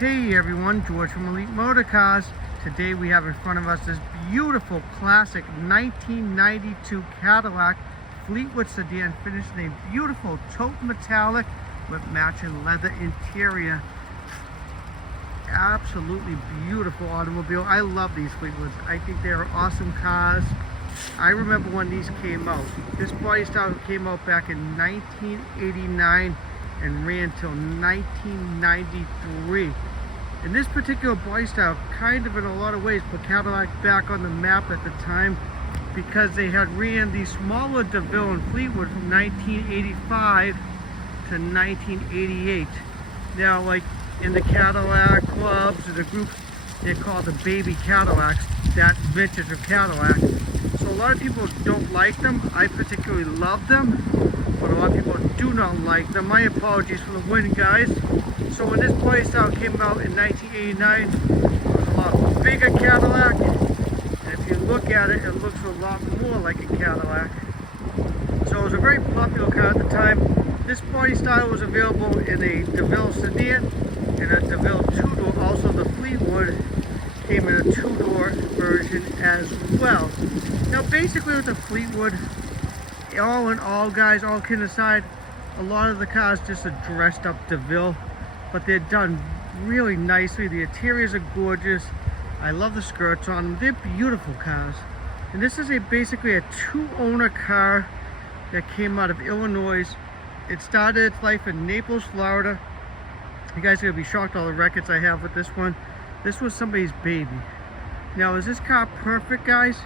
Hey everyone, George from Elite Motor Cars. Today we have in front of us this beautiful classic 1992 Cadillac Fleetwood sedan finished in a beautiful taupe metallic with matching leather interior. Absolutely beautiful automobile. I love these Fleetwoods. I think they are awesome cars. I remember when these came out. This body style came out back in 1989 and ran till 1993. And this particular body style kind of in a lot of ways put Cadillac back on the map at the time, because they had ran the smaller DeVille and Fleetwood from 1985 to 1988. Now, like in the Cadillac clubs or the groups, they're called the baby Cadillacs, that vintage of Cadillac. So a lot of people don't like them. I particularly love them, but a lot of people do not like them. My apologies for the win, guys. So when this body style came out in 1989, it was a lot bigger Cadillac. And if you look at it, it looks a lot more like a Cadillac. So it was a very popular car at the time. This body style was available in a DeVille sedan and a DeVille two-door. Also the Fleetwood came in a two-door version as well. Now basically with the Fleetwood, all in all, guys, all kidding aside, a lot of the cars just are dressed up DeVille, but they're done really nicely. The interiors are gorgeous. I love the skirts on them. They're beautiful cars. And this is basically a two-owner car that came out of Illinois. It started its life in Naples, Florida. You guys are gonna be shocked all the records I have with this one. This was somebody's baby. Now, is this car perfect, guys?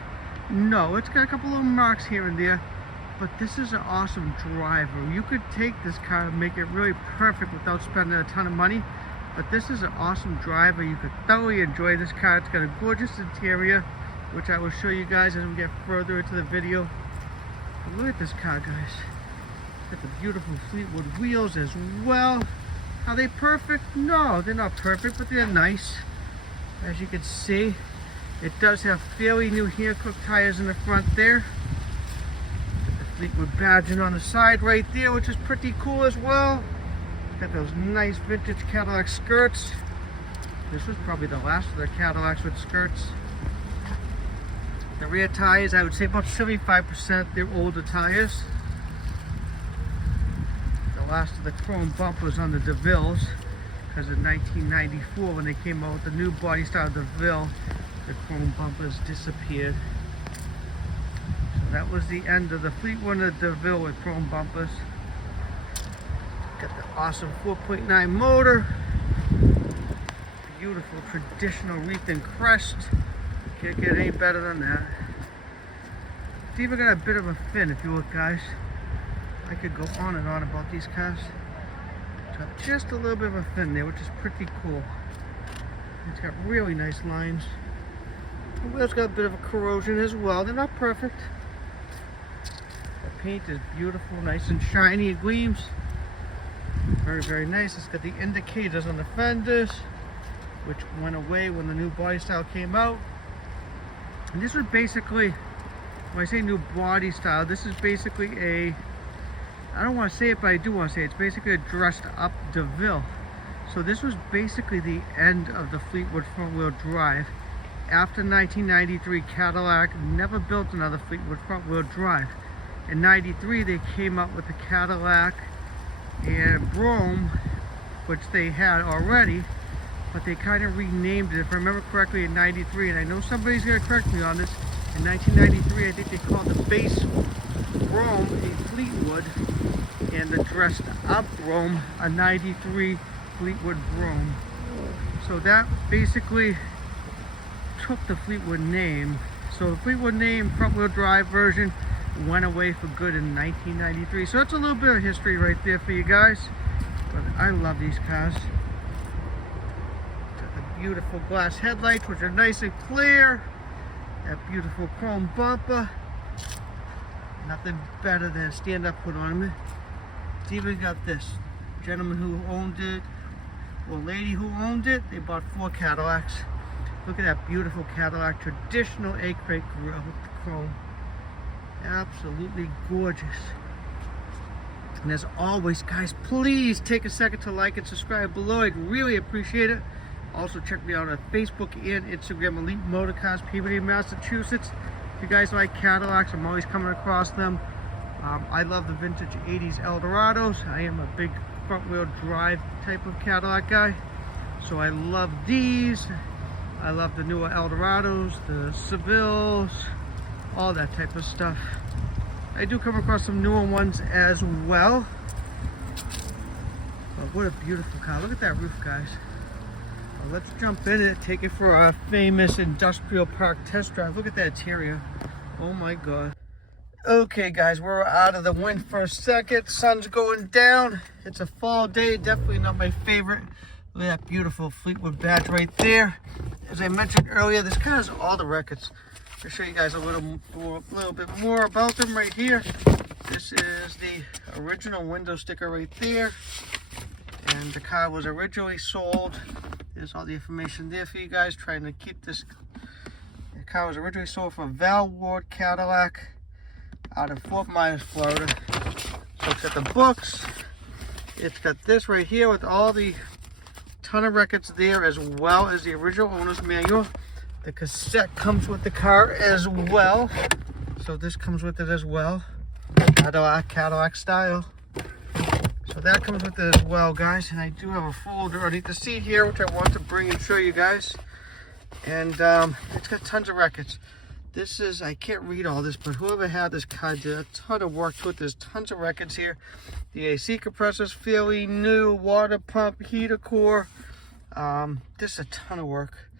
No, it's got a couple little marks here and there, but this is an awesome driver. You could take this car and make it really perfect without spending a ton of money, but this is an awesome driver. You could thoroughly enjoy this car. It's got a gorgeous interior, which I will show you guys as we get further into the video. But look at this car, guys. Got the beautiful Fleetwood wheels as well. Are they perfect? No, they're not perfect, but they're nice. As you can see, it does have fairly new Hankook tires in the front there. Fleetwood badging on the side right there, which is pretty cool as well. Got those nice vintage Cadillac skirts. This was probably the last of the Cadillacs with skirts. The rear tires, I would say about 75%, they're older tires. The last of the chrome bumpers on the DeVilles, because in 1994 when they came out with the new body style DeVille, the chrome bumpers disappeared. That was the end of the Fleetwood and the DeVille with chrome bumpers. Got the awesome 4.9 motor. Beautiful traditional wreath and crest. Can't get any better than that. It's even got a bit of a fin if you look, guys. I could go on and on about these cars. It's got just a little bit of a fin there, which is pretty cool. It's got really nice lines. The wheels got a bit of a corrosion as well. They're not perfect. The paint is beautiful, nice and shiny. It gleams. Very, very nice. It's got the indicators on the fenders, which went away when the new body style came out. And this was basically, when I say new body style, this is basically a, I don't want to say it, but I do want to say it. It's basically a dressed up DeVille. So this was basically the end of the Fleetwood front wheel drive. After 1993, Cadillac never built another Fleetwood front wheel drive. In 93, they came up with the Cadillac and Brougham, which they had already, but they kind of renamed it, if I remember correctly, in 93. And I know somebody's going to correct me on this. In 1993, I think they called the base Brougham a Fleetwood and the dressed up Brougham a 93 Fleetwood Brougham. So that basically took the Fleetwood name. So the Fleetwood name front wheel drive version went away for good in 1993. So that's a little bit of history right there for you guys. But I love these cars. Got the beautiful glass headlights, which are nice and clear. That beautiful chrome bumper. Nothing better than a stand-up hood ornament. It's even got this gentleman who owned it, or lady who owned it. They bought 4 Cadillacs. Look at that beautiful Cadillac, traditional A-crate grille with the chrome. Absolutely gorgeous. And as always, guys, please take a second to like and subscribe below. I'd really appreciate it. Also check me out on Facebook and Instagram, Elite Motorcars, Peabody, Massachusetts. If you guys like Cadillacs, I'm always coming across them. I love the vintage 80s Eldorados. I am a big front wheel drive type of Cadillac guy. So I love these. I love the newer Eldorados, the Sevilles, all that type of stuff. I do come across some newer ones as well. Oh, what a beautiful car. Look at that roof, guys. Well, let's jump in it, take it for our famous industrial park test drive. Look at that interior. Oh my God. Okay guys, we're out of the wind for a second. Sun's going down. It's a fall day, definitely not my favorite. Look at that beautiful Fleetwood badge right there. As I mentioned earlier, this car has all the records. I'll show you guys a little bit more about them right here. This is the original window sticker right there. And the car was originally sold. There's all the information there for you guys, trying to keep this. The car was originally sold for Val Ward Cadillac out of Fort Myers, Florida. So it's got the books. It's got this right here with all the ton of records there, as well as the original owner's manual. The cassette comes with the car as well. So this comes with it as well. Cadillac style. So that comes with it as well, guys. And I do have a folder underneath the seat here, which I want to bring and show you guys. And it's got tons of records. This is, I can't read all this, but whoever had this car did a ton of work to it. There's tons of records here. The AC compressor's fairly new, water pump, heater core. Just a ton of work.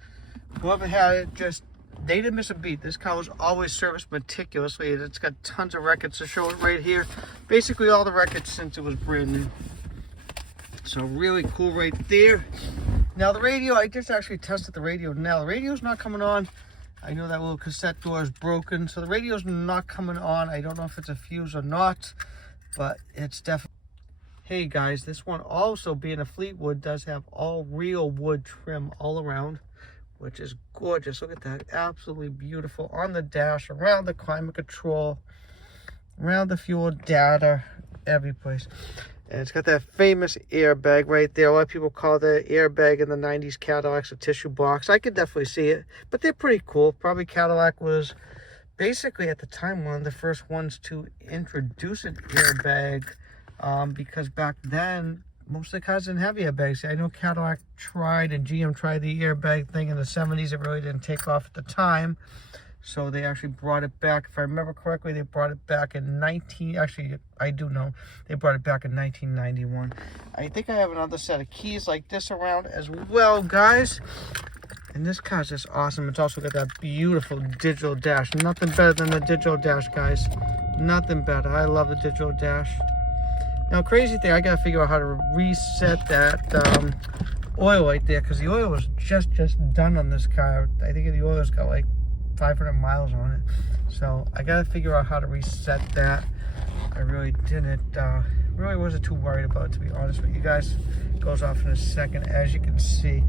Whoever had it, just, they didn't miss a beat. This car was always serviced meticulously. It's got tons of records to show it right here. Basically all the records since it was brand new. So really cool right there. Now the radio, I just actually tested the radio. Now the radio's not coming on. I know that little cassette door is broken, so the radio's not coming on. I don't know if it's a fuse or not, but it's definitely. Hey guys, this one also being a Fleetwood does have all real wood trim all around, which is gorgeous. Look at that, absolutely beautiful on the dash, around the climate control, around the fuel data, every place. And it's got that famous airbag right there. A lot of people call the airbag in the 90s Cadillacs a tissue box. I could definitely see it, but they're pretty cool. Probably Cadillac was basically at the time one of the first ones to introduce an airbag, because back then most of the cars didn't have airbags. I know Cadillac tried and GM tried the airbag thing in the 70s. It really didn't take off at the time. So they actually brought it back. If I remember correctly, they brought it back in actually, I do know. They brought it back in 1991. I think I have another set of keys like this around as well, guys. And this car's just awesome. It's also got that beautiful digital dash. Nothing better than the digital dash, guys. Nothing better. I love the digital dash. Now, crazy thing, I gotta figure out how to reset that oil right there, because the oil was just done on this car. I think the oil's got like 500 miles on it, so I gotta figure out how to reset that. I really didn't really wasn't too worried about it, to be honest with you guys. It goes off in a second, as you can see.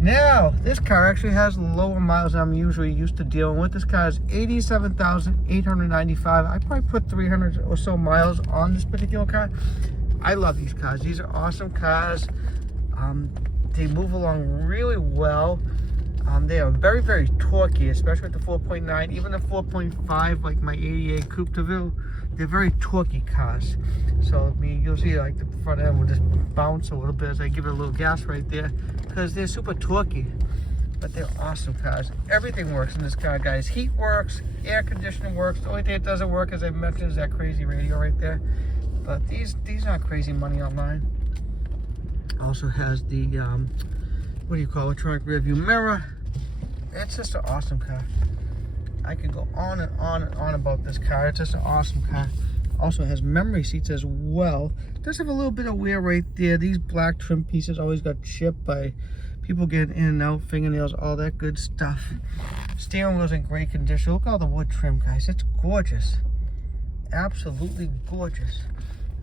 Now this car actually has lower miles than I'm usually used to dealing with. This car is 87,895. I probably put 300 or so miles on this particular car. I love these cars. These are awesome cars. They move along really well. They are very, very torquey, especially with the 4.9, even the 4.5, like my 88 Coupe de Ville. They're very torquey cars. So, I mean, you'll see like the front end will just bounce a little bit as I give it a little gas right there, because they're super torquey. But they're awesome cars. Everything works in this car, guys. Heat works, air conditioning works. The only thing that doesn't work, as I mentioned, is that crazy radio right there. But these aren't crazy money on mine. Also has the, what do you call it, electronic rear view mirror. It's just an awesome car. I could go on and on and on about this car. It's just an awesome car. Also has memory seats as well. It does have a little bit of wear right there. These black trim pieces always got chipped by people getting in and out, fingernails, all that good stuff. Steering wheel's in great condition. Look at all the wood trim, guys. It's gorgeous. Absolutely gorgeous.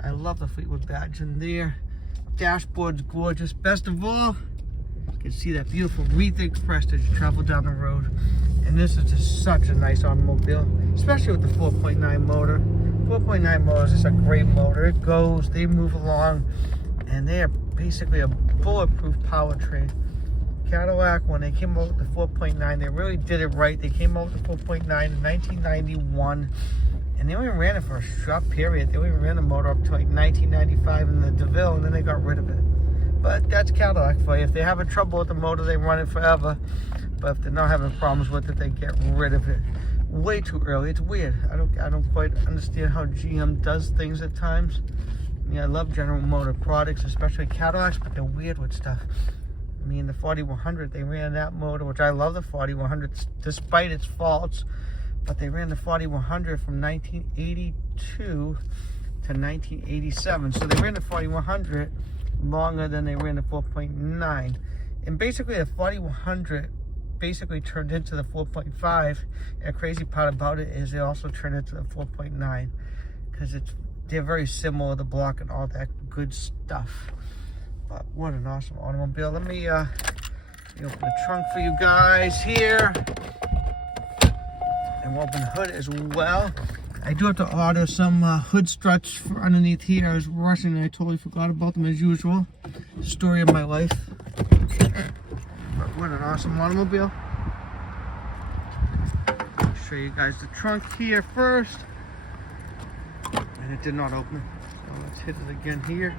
I love the Fleetwood badge in there. Dashboard's gorgeous. Best of all, you can see that beautiful Wreath Express as you travel down the road. And this is just such a nice automobile, especially with the 4.9 motor. 4.9 motor is just a great motor. It goes, they move along, and they are basically a bulletproof powertrain. Cadillac, when they came out with the 4.9, they really did it right. They came out with the 4.9 in 1991, and they only ran it for a short period. They only ran the motor up to like 1995 in the DeVille, and then they got rid of it. But that's Cadillac for you. If they're having trouble with the motor, they run it forever. But if they're not having problems with it, they get rid of it way too early. It's weird. I don't quite understand how GM does things at times. I love General Motor products, especially Cadillacs, but they're weird with stuff. The 4100, they ran that motor, which I love the 4100 despite its faults, but they ran the 4100 from 1982 to 1987. So they ran the 4100 longer than they ran the 4.9. And basically the 4100 basically turned into the 4.5. And the crazy part about it is they also turned into the 4.9 because they're very similar, the block and all that good stuff. But what an awesome automobile. Let me open the trunk for you guys here. And we'll open the hood as well. I do have to order some hood struts for underneath here. I was rushing and I totally forgot about them as usual. Story of my life. But what an awesome automobile. I'll show you guys the trunk here first. And it did not open. So let's hit it again here.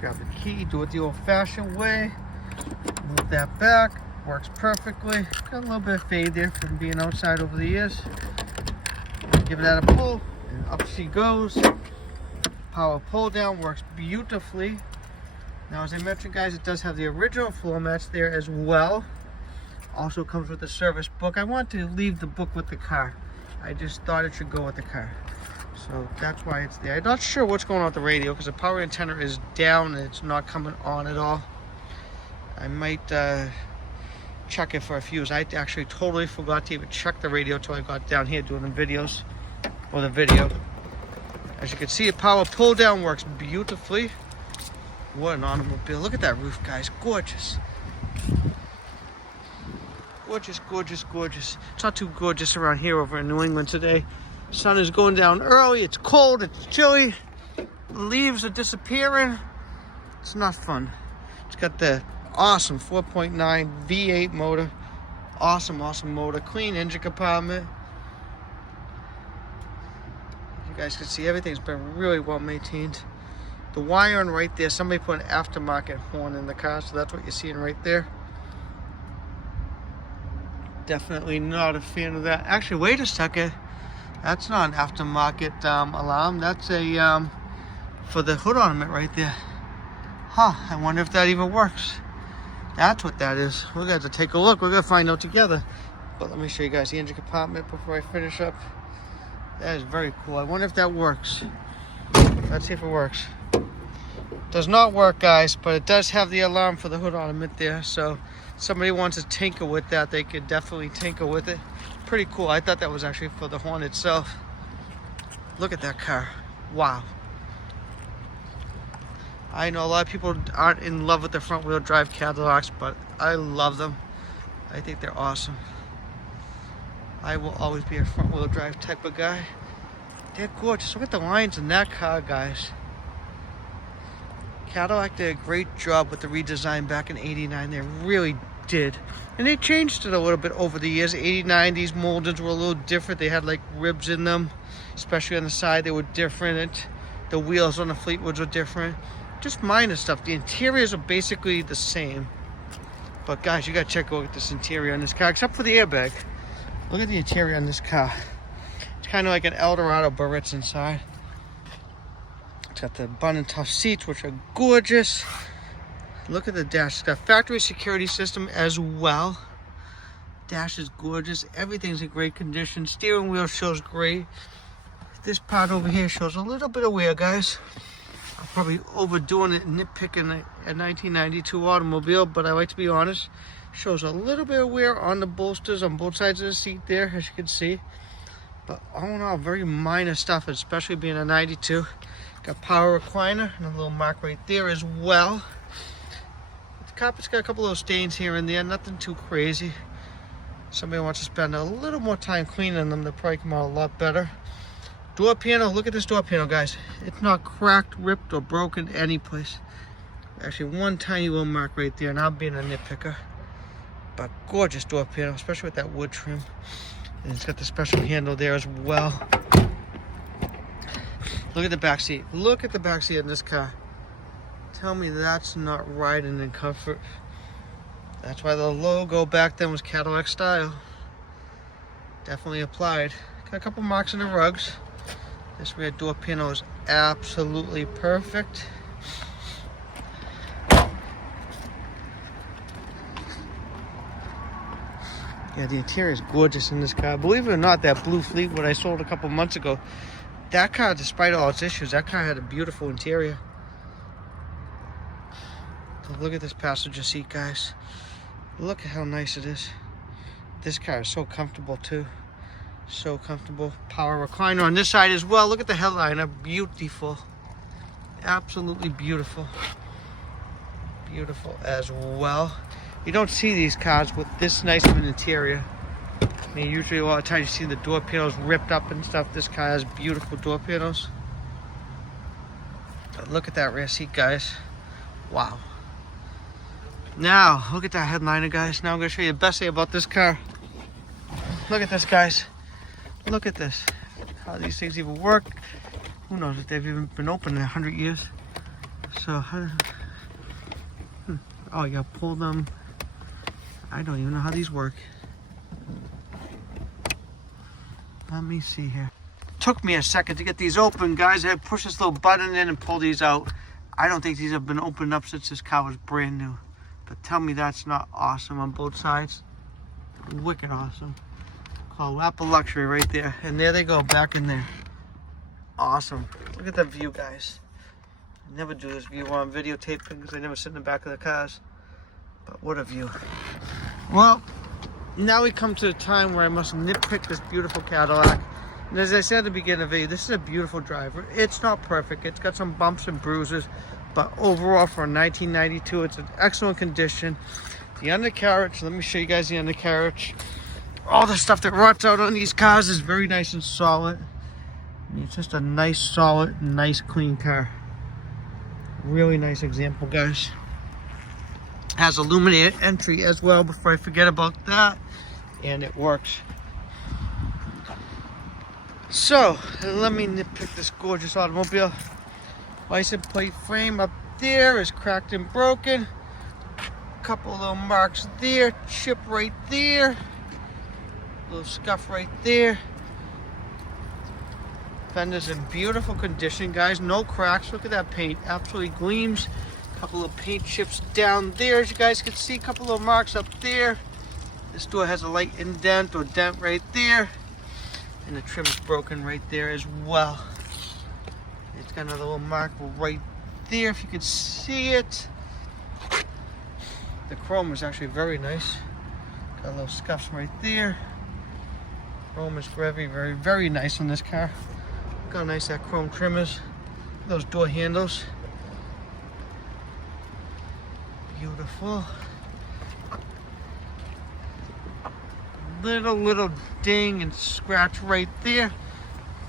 Grab the key, do it the old-fashioned way. Move that back. Works perfectly. Got a little bit of fade there from being outside over the years. Give that a pull, and up she goes. Power pull down works beautifully. Now, as I mentioned, guys, it does have the original floor mats there as well. Also comes with a service book. I want to leave the book with the car. I just thought it should go with the car. So that's why it's there. I'm not sure what's going on with the radio because the power antenna is down and it's not coming on at all. I might check it for a fuse. I actually totally forgot to even check the radio until I got down here doing the videos, or the video. As you can see, a power pull down works beautifully. What an automobile. Look at that roof, guys. Gorgeous. Gorgeous, gorgeous, gorgeous. It's not too gorgeous around here over in New England today. Sun is going down early. It's cold. It's chilly. The leaves are disappearing. It's not fun. It's got the awesome 4.9 V8 motor. Awesome, awesome motor. Clean engine compartment. You guys can see everything's been really well maintained. The wiring right there, somebody put an aftermarket horn in the car, so that's what you're seeing right there. Definitely not a fan of that. Actually, wait a second. That's not an aftermarket alarm. That's a for the hood ornament right there. Huh, I wonder if that even works. That's what that is. We're going to have to take a look. We're going to find out together. But let me show you guys the engine compartment before I finish up. That is very cool. I wonder if that works. Let's see if it works. Does not work, guys, but it does have the alarm for the hood ornament there. So if somebody wants to tinker with that, they could definitely tinker with it. Pretty cool. I thought that was actually for the horn itself. Look at that car. Wow. I know a lot of people aren't in love with the front wheel drive Cadillacs, but I love them. I think they're awesome. I will always be a front wheel drive type of guy. They're gorgeous. Look at the lines in that car, guys. Cadillac did a great job with the redesign back in '89. They really did. And they changed it a little bit over the years. '89, these moldings were a little different. They had like ribs in them, especially on the side. They were different. The wheels on the Fleetwoods were different. Just minor stuff. The interiors are basically the same. But guys, you gotta check out this interior on this car, except for the airbag. Look at the interior on this car. It's kind of like an Eldorado Barrett's inside. It's got the Bun and Tough seats, which are gorgeous. Look at the dash. It's got factory security system as well. Dash is gorgeous. Everything's in great condition. Steering wheel shows great. This part over here shows a little bit of wear, guys. I'm probably overdoing it, nitpicking a 1992 automobile, but I like to be honest. Shows a little bit of wear on the bolsters on both sides of the seat there, as you can see. But all in all, very minor stuff, especially being a 92. Got power recliner and a little mark right there as well. The carpet's got a couple of those stains here and there, nothing too crazy. Somebody wants to spend a little more time cleaning them, they'll probably come out a lot better. Door panel, look at this door panel, guys. It's not cracked, ripped, or broken any place. Actually, one tiny little mark right there, and I'm being a nitpicker. But gorgeous door panel, especially with that wood trim. And it's got the special handle there as well. Look at the back seat. Look at the back seat in this car. Tell me that's not riding in comfort. That's why the logo back then was Cadillac style. Definitely applied. Got a couple marks in the rugs. This rear door panel is absolutely perfect. Yeah, the interior is gorgeous in this car. Believe it or not, that blue Fleetwood I sold a couple months ago, that car, despite all its issues, that car had a beautiful interior. But look at this passenger seat, guys. Look at how nice it is. This car is so comfortable too. So comfortable. Power recliner on this side as well. Look at the headliner. Beautiful. Absolutely beautiful. Beautiful as well. You don't see these cars with this nice of an interior. I mean, usually a lot of times you see the door panels ripped up and stuff. This car has beautiful door panels. But look at that rear seat, guys. Wow. Now, look at that headliner, guys. Now I'm going to show you the best thing about this car. Look at this, guys. Look at this. How these things even work. Who knows if they've even been open in 100 years. So, oh, you gotta pull them. I don't even know how these work. Let me see here. Took me a second to get these open, guys. I had to push this little button in and pull these out. I don't think these have been opened up since this car was brand new. But tell me that's not awesome on both sides. Wicked awesome. Called Lap of Luxury right there. And there they go, back in there. Awesome. Look at the view, guys. I never do this view on videotape because I never sit in the back of the cars. But what a view. Well, now we come to the time where I must nitpick this beautiful Cadillac. And as I said at the beginning of the video, this is a beautiful driver. It's not perfect. It's got some bumps and bruises. But overall, for a 1992, it's in excellent condition. The undercarriage, let me show you guys the undercarriage. All the stuff that rots out on these cars is very nice and solid. I mean, it's just a nice, solid, nice, clean car. Really nice example, guys. Has illuminated entry as well, before I forget about that. And it works. So, let me nitpick this gorgeous automobile. License plate frame up there is cracked and broken. Couple little marks there. Chip right there. Little scuff right there. Fender's in beautiful condition, guys. No cracks. Look at that paint. Absolutely gleams. Couple of paint chips down there, as you guys can see. Couple of marks up there. This door has a light indent or dent right there. And the trim is broken right there as well. It's got another little mark right there, if you can see it. The chrome is actually very nice. Got little scuffs right there. Chrome is very, very, very nice on this car. Look how nice that chrome trim is. Those door handles. Beautiful. Little ding and scratch right there.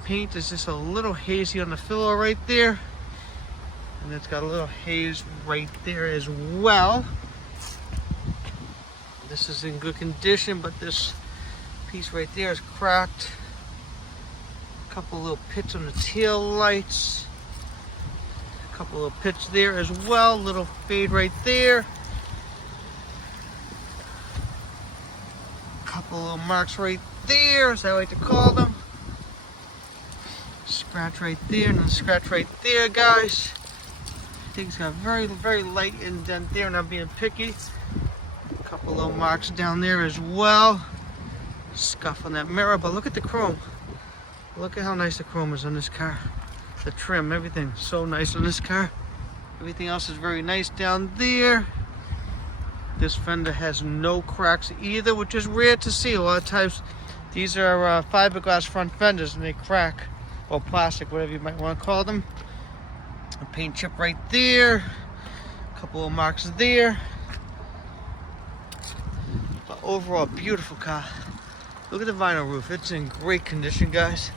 Paint is just a little hazy on the filler right there. And it's got a little haze right there as well. This is in good condition, but this piece right there is cracked. A couple little pits on the tail lights. A couple little pits there as well. Little fade right there. Couple little marks right there, as I like to call them. Scratch right there, and then scratch right there, guys. Things got very, very light indent there, not being picky. A couple little marks down there as well. Scuff on that mirror, but look at the chrome. Look at how nice the chrome is on this car. The trim, everything, so nice on this car. Everything else is very nice down there. This fender has no cracks either, which is rare to see. A lot of times these are fiberglass front fenders and they crack, or plastic, whatever you might want to call them. A paint chip right there. A couple of marks there. But overall, beautiful car. Look at the vinyl roof. It's in great condition, guys.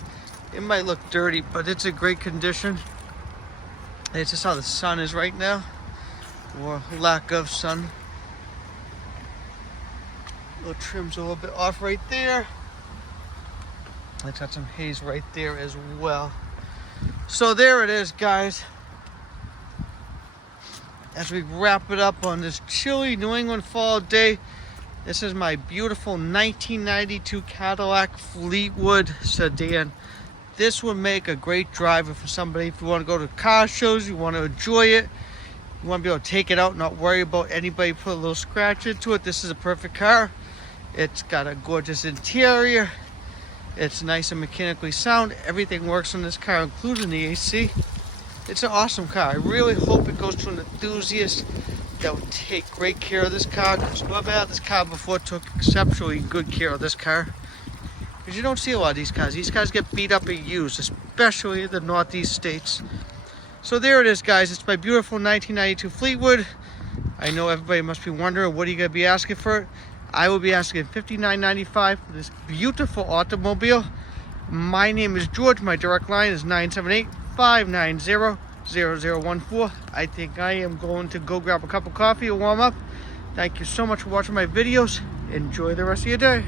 It might look dirty, but it's in great condition. It's just how the sun is right now, or lack of sun. Little trim's a little bit off right there. It's got some haze right there as well. So there it is, guys. As we wrap it up on this chilly New England fall day, this is my beautiful 1992 Cadillac Fleetwood sedan. This would make a great driver for somebody if you want to go to car shows, you want to enjoy it, you want to be able to take it out, not worry about anybody put a little scratch into it. This is a perfect car. It's got a gorgeous interior. It's nice and mechanically sound. Everything works on this car, including the AC. It's an awesome car. I really hope it goes to an enthusiast that will take great care of this car, because whoever had this car before took exceptionally good care of this car. Because you don't see a lot of these cars. These cars get beat up and used, especially in the Northeast states. So there it is, guys. It's my beautiful 1992 Fleetwood. I know everybody must be wondering, what are you going to be asking for it? I will be asking $59.95 for this beautiful automobile. My name is George. My direct line is 978-590-0014. I think I am going to go grab a cup of coffee and warm up. Thank you so much for watching my videos. Enjoy the rest of your day.